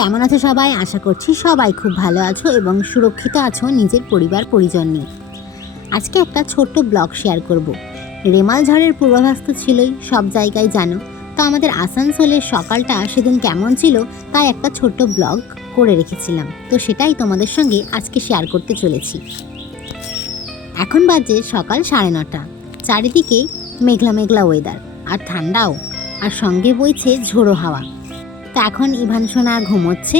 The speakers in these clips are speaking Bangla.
কেমন আছো সবাই? আশা করছি সবাই খুব ভালো আছো এবং সুরক্ষিত আছো নিজের পরিবার, পরিজন নিয়ে। আজকে একটা ছোট্ট ব্লগ শেয়ার করব। রেমাল ঝড়ের পূর্বাভাস তো ছিলই, সব জায়গায় জানো। তো আমাদের আসানসোলের সকালটা সেদিন কেমন ছিল তাই একটা ছোট্ট ব্লগ করে রেখেছিলাম। তো সেটাই তোমাদের সঙ্গে আজকে শেয়ার করতে চলেছি। এখন বাজে সকাল সাড়ে নটা। চারিদিকে মেঘলা মেঘলা ওয়েদার আর ঠান্ডাও, আর সঙ্গে বইছে ঝোড়ো হাওয়া। তো এখন ইভান সোনা ঘুমোচ্ছে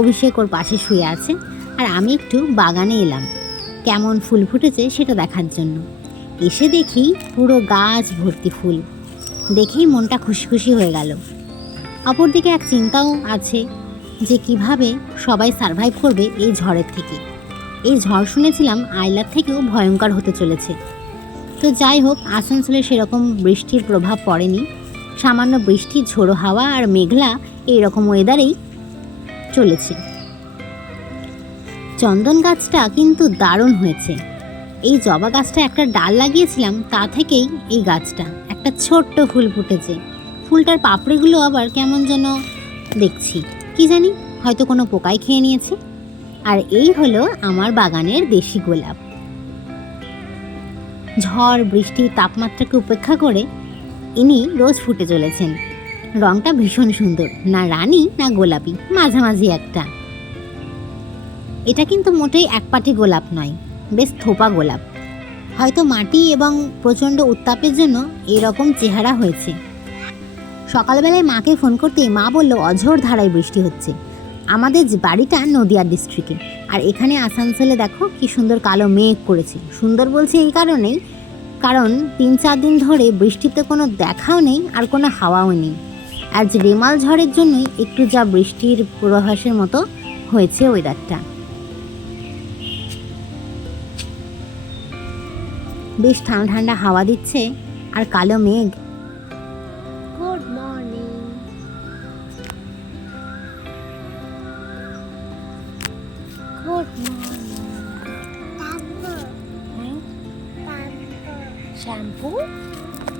অভিষেক ওর পাশে শুয়ে আছে, আর আমি একটু বাগানে এলাম। কেমন ফুল ফুটেছে সেটা দেখার জন্য। এসে দেখি পুরো গাছ ভর্তি ফুল। দেখেই মনটা খুশি খুশি হয়ে গেল। অপরদিকে এক চিন্তাও আছে যে কীভাবে সবাই সারভাইভ করবে এই ঝড়ের থেকে। এই ঝড় শুনেছিলাম আইলার থেকেও ভয়ঙ্কর হতে চলেছে। তো যাই হোক, আসানসোলে সেরকম বৃষ্টির প্রভাব পড়েনি। সামান্য বৃষ্টি, ঝোড়ো হাওয়া আর মেঘলা এইরকম ওয়েদারেই চলেছে। চন্দন গাছটা কিন্তু দারুণ হয়েছে। এই জবা গাছটা একটা ডাল লাগিয়েছিলাম, তা থেকেই এই গাছটা। একটা ছোট্ট ফুল ফুটেছে। ফুলটার পাপড়িগুলো আবার কেমন যেন দেখছি। কি জানি, হয়তো কোনো পোকাই খেয়ে নিয়েছে। আর এই হলো আমার বাগানের দেশি গোলাপ। ঝড় বৃষ্টি তাপমাত্রাকে উপেক্ষা করে ইনি রোজ ফুটে চলেছেন। রংটা ভীষণ সুন্দর, না রানী, না গোলাপি, মাঝামাঝি একটা। এটা কিন্তু মোটেই একপাটি গোলাপ নয়, বেশ থোপা গোলাপ। হয়তো মাটি এবং প্রচণ্ড উত্তাপের জন্য এরকম চেহারা হয়েছে। সকালবেলায় মাকে ফোন করতেই মা বলল, অঝোর ধারায় বৃষ্টি হচ্ছে। আমাদের বাড়িটা নদিয়া ডিস্ট্রিক্টে আর এখানে আসানসোলে দেখো কি সুন্দর কালো মেঘ করেছে। সুন্দর বলছে এই কারণেই, কারণ তিন চার দিন ধরে বৃষ্টিতে কোনো দেখাও নেই আর কোনো হাওয়াও নেই। আজ রেমাল ঝড়ের জন্যই একটু যা বৃষ্টির পূর্বাভাসের মতো হয়েছে ওয়েদারটা বেশ ঠান্ডা ঠান্ডা হাওয়া দিচ্ছে আর কালো মেঘ। Good morning good morning shampoo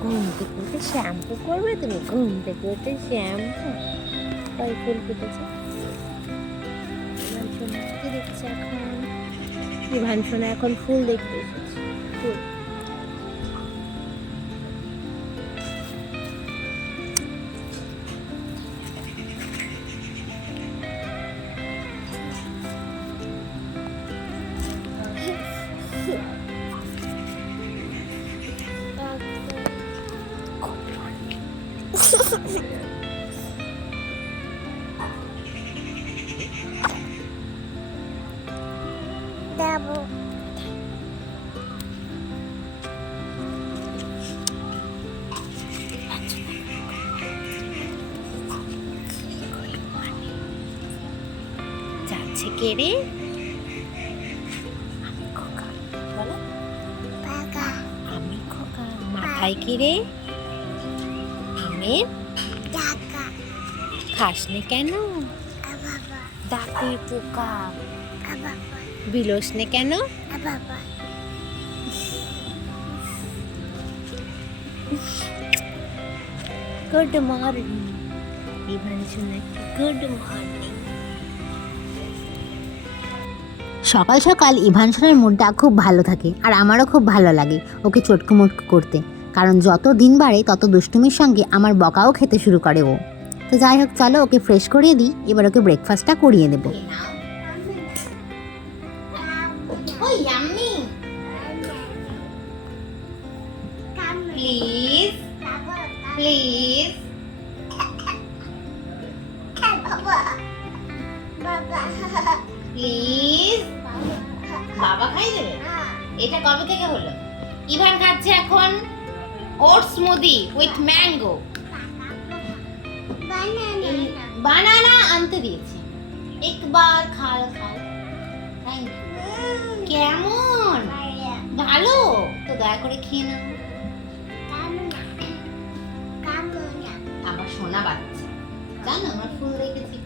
ঘুম থেকে শ্যাম্পু করবে, তুমি ঘুম থেকে শ্যাম্পু। ওই ফুল ফুটেছে। কি দেখছে এখন? ইভান সোনা এখন ফুল দেখতে ফুল। যাচ্ছে কে রে? আমি খোকা। বলো। আমি খোকা। মাথায় কি রে? আমের? খাসনে কেন? দাঁতের পোকা। বিলোসনে কেন? Good morning. ইভান শুনে গুড মর্নিং। সকাল সকাল ইভান সোনার মুডটা খুব ভালো থাকে আর আমারও খুব ভালো লাগে ওকে চটকু মটকু করতে। কারণ যত দিন বাড়ে, তত দুষ্টুমির সঙ্গে আমার বকাও খেতে শুরু করে ও। তো যাই হোক, চলো ওকে ফ্রেশ করিয়ে দিই, এবার ওকে ব্রেকফাস্টটা করিয়ে দেবো। প্লিজ বাবা খাই দেবে? এটা কবে থেকে হলো? ইভান খাচ্ছে এখন oats smoothie with mango. Banana. আনতে দিয়েছি। একবার খাল খাও থ্যাংক ইউ কেমন? ভালো? তো দয়া করে খেয়ে নাও। আমার সোনা বাচ্চা। জানো আমার ফুল রেখেছি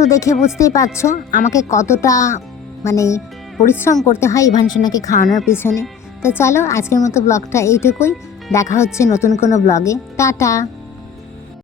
তো দেখে বুঝতেই পারছ, আমাকে কতটা মানে পরিশ্রম করতে হয় ইভান সোনাকে খাওয়ানোর পিছনে। তো চলো আজকের মতো ব্লগটা এইটুকুই। দেখা হচ্ছে নতুন কোনো ব্লগে। টাটা!